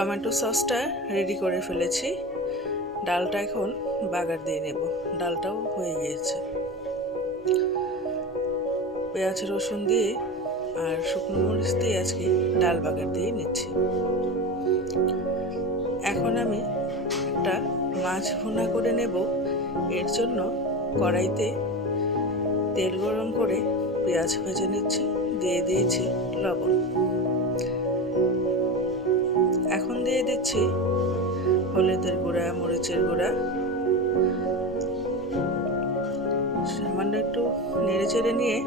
Tomato সসটা ready করে ফেলেছি। ডালটা এখন বাগার দিয়ে নেব। ডালটাও হয়ে গিয়েছে। পেঁয়াজ রসুন দিয়ে আর শুকনো মরিচ দিয়ে আজকে ডাল বাগার দিয়ে নিচ্ছি। এখন আমি একটা মাছ ভুনা করে নেব। এর জন্য কড়াইতে তেল গরম করে পেঁয়াজ ভেজে নিচ্ছি, দিয়ে দিয়েছি লবণ। এখন দিয়ে দিচ্ছি হলুদের গুঁড়া, মরিচের গুঁড়া। সামান্য একটু নেড়ে চেড়ে নিয়ে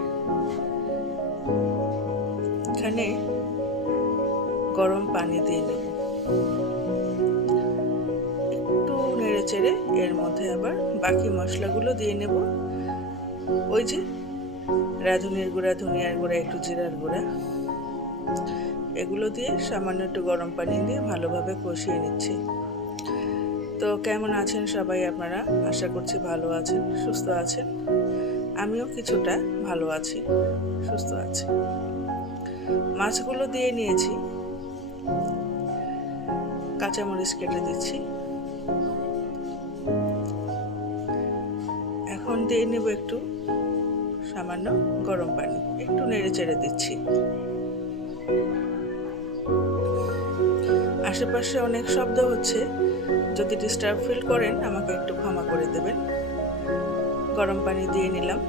এখানে গরম পানি দিয়ে নেব। একটু নেড়ে চেড়ে এর মধ্যে আবার বাকি মশলাগুলো দিয়ে নেব। ওই যে রাঁধুনির গুঁড়া, ধনিয়ার গুঁড়া, একটু জিরার গুঁড়া, এগুলো দিয়ে সামান্য একটু গরম পানি দিয়ে ভালোভাবে কষিয়ে নিচ্ছি। তো কেমন আছেন সবাই আপনারা? আশা করছি ভালো আছেন, সুস্থ আছেন। আমিও কিছুটা ভালো আছি, সুস্থ আছি। মাছগুলো দিয়ে নিয়েছি, কাঁচামরিচ কেটে দিচ্ছি। এখন দিয়ে নেব একটু সামান্য গরম পানি, একটু নেড়ে চেড়ে দিচ্ছি। আশেপাশে অনেক শব্দ হচ্ছে, যদি ডিস্টার্ব ফিল করেন আমাকে একটু ক্ষমা করে দেবেন। গরম পানি দিয়ে নিলাম,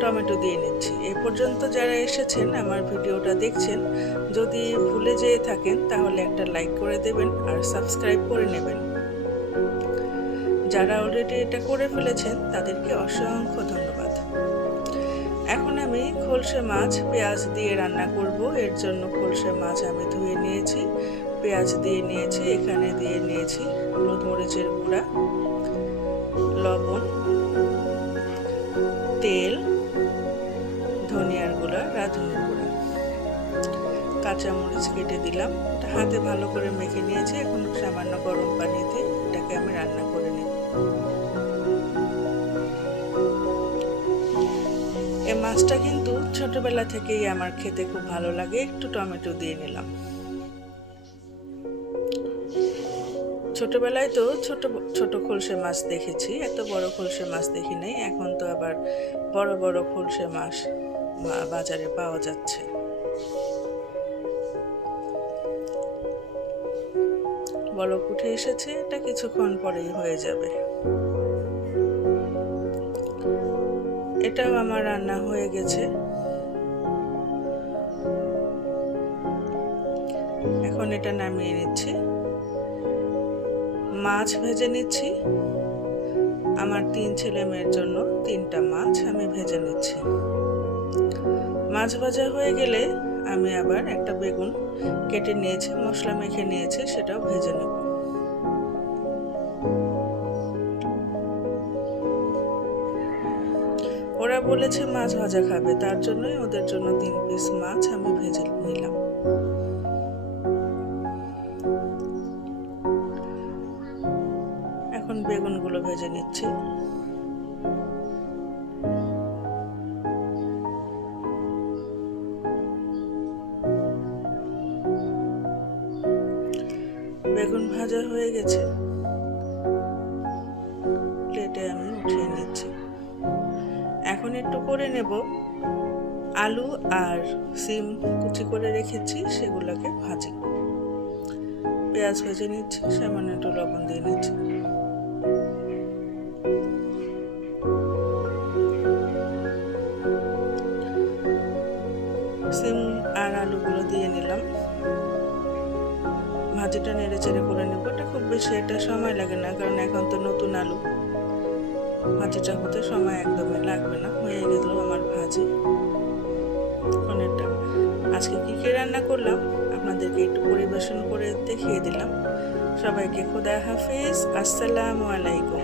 টমেটো দিয়ে নিচ্ছি। এ পর্যন্ত যারা এসেছেন আমার ভিডিওটা দেখছেন, যদি ভুলে যেয়ে থাকেন তাহলে একটা লাইক করে দেবেন আর সাবস্ক্রাইব করে নেবেন। যারা অলরেডি এটা করে ফেলেছেন তাদেরকে অসংখ্য ধন্যবাদ। এখন আমি খলসে মাছ পেঁয়াজ দিয়ে রান্না করব। এর জন্য খলসে মাছ আমি ধুয়ে নিয়েছি, পেঁয়াজ দিয়ে নিয়েছি, এখানে দিয়ে নিয়েছি হলুদ মরিচের গুঁড়া, লবণ, তেল, ধনিয়ার গুঁড়া, রাঁধুনির গুঁড়া, কাঁচামরিচ কেটে দিলাম। এটা হাতে ভালো করে মেখে নিয়েছি। এখন সামান্য গরম পানিতে এটাকে আমি রান্না করে নিই। এই মাছটা কিন্তু ছোটবেলা থেকেই আমার খেতে খুব ভালো লাগে। একটু টমেটো দিয়ে নিলাম। ছোটবেলায় তো ছোট ছোট খলসে মাছ দেখেছি, এত বড় খলসে মাছ দেখি নাই। এখন তো আবার বড় বড় খলসে মাছ বাজারে পাওয়া যাচ্ছে। বলক উঠে এসেছে, এটা কিছুক্ষণ পরেই হয়ে যাবে। এটাও আমার রান্না হয়ে গেছে। এখন এটা নামিয়ে নিচ্ছি। মাছ ভেজে নিচ্ছি। আমার 3 ছেলে মেয়ের জন্য 3টা মাছ আমি ভেজে নিচ্ছি। মাছ ভাজা হয়ে গেলে আমি আবার একটা বেগুন কেটে নিয়েছি, মশলা মেখে নিয়েছি, সেটাও ভেজে নেব। ওরা বলেছে মাছ ভাজা খাবে, তার জন্যই ওদের জন্য 3 পিস মাছ আমি ভেজে নিলাম। এখন বেগুনগুলো ভেজে নিচ্ছি। বেগুন ভাজা হয়ে গেছে, প্লেটে আমি উঠিয়ে নিচ্ছি। এখন একটু করে নেব আলু আর সিম কুচি করে রেখেছি, সেগুলোকে ভাজি। পেঁয়াজ ভেজে নিচ্ছি, সামান্য একটু লবণ দিয়ে নিচ্ছি। সিম আর আলুগুলো দিয়ে নিলাম। ভাজিটা নেড়ে চেড়ে করে নেব। এটা খুব বেশি একটা সময় লাগে না, কারণ এখন তো নতুন আলু, ভাজিটা হতে সময় একদমই লাগবে না। হয়ে গেল আমার ভাজি। এখন এটা আজকে কী কী রান্না করলাম আপনাদেরকে একটু পরিবেশন করে দেখিয়ে দিলাম। সবাইকে খোদা হাফেজ, আসসালামু আলাইকুম।